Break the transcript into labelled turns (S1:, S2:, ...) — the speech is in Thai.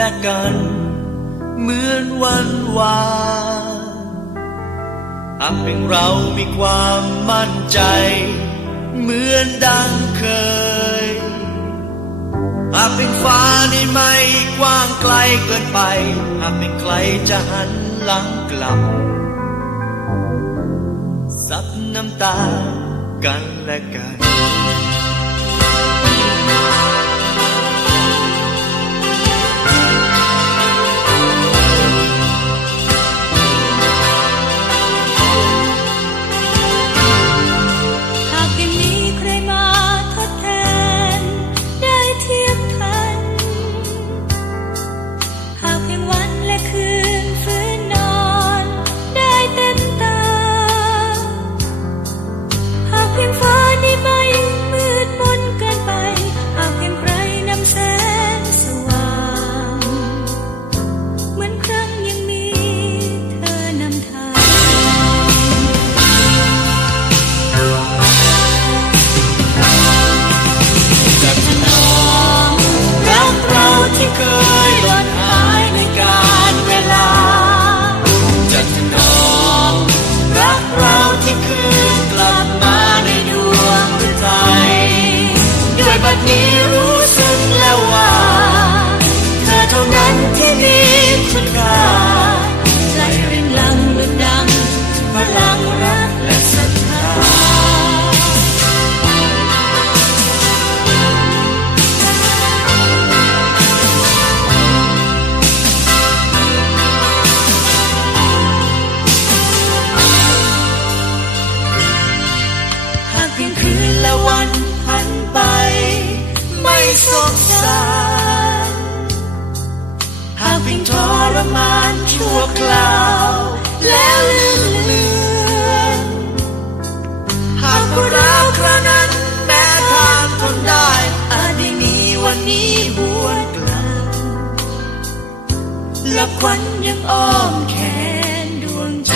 S1: และกัน เหมือนวันวานหากเพียงเรามีความมั่นใจ เหมือนดังเคยหากเป็นฟ้านี่ไม่กว้างไกลเกินไปหากเป็นใครจะหันหลังกลับซับน้ำตากันและกัน
S2: ชั่วคราว แล้วลืมเลือนหากพวกเราครั้งนั้น แม้ทางทนได้อาจไม่มีวันนี้บวนกลับและควันยังอ้อมแขนดวงใจ